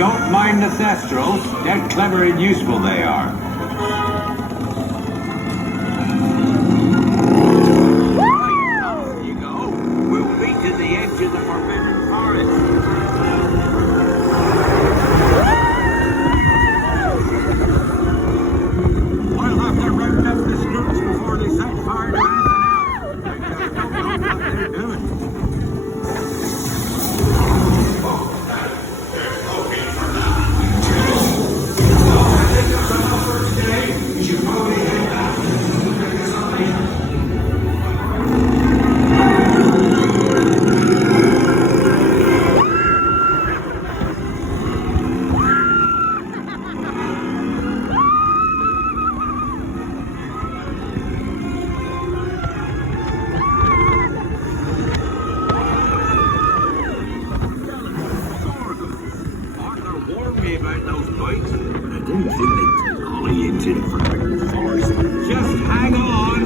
don't mind the thestrals. They're clever and useful, they are. Right, off you go. We'll meet at the edge of the forbidden forest. I'll have to round up the scouts before they set fire to anything else. They don't know what they're doing. About those bikes, but I didn't think they'd take all into the forbidden forest. Just hang on.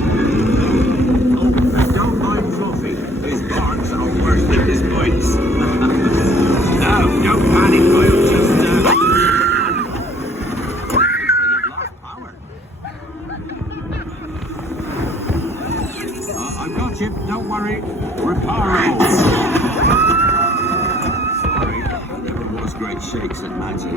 Oh, and don't mind Fluffy. His barks are worse than his bites. No, don't panic, Boyle. Just you've lost power. I've got you. Don't worry. Reparo. Great shakes at magic.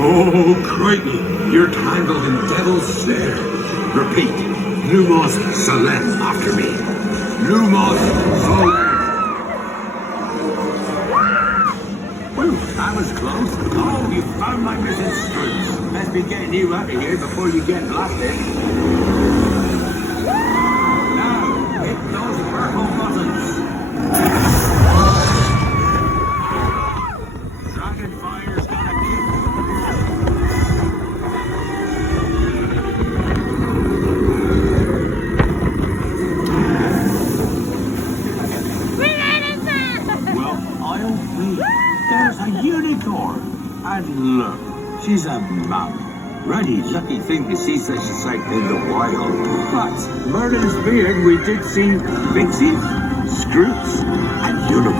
Oh, crikey, you're tangled in devil's snare. Repeat, Lumos Solem after me. Lumos Solem. That was close. Oh, you found my missing screws. Best be getting you out of here before you get blasted. Now, hit those purple buttons. Dragonfire's got a kick. Well, I'll be. There's a unicorn. And look, she's a mum. Really lucky thing to see such a sight in the wild. But Merlin's beard, we did see pixies, scroots, and unicorns.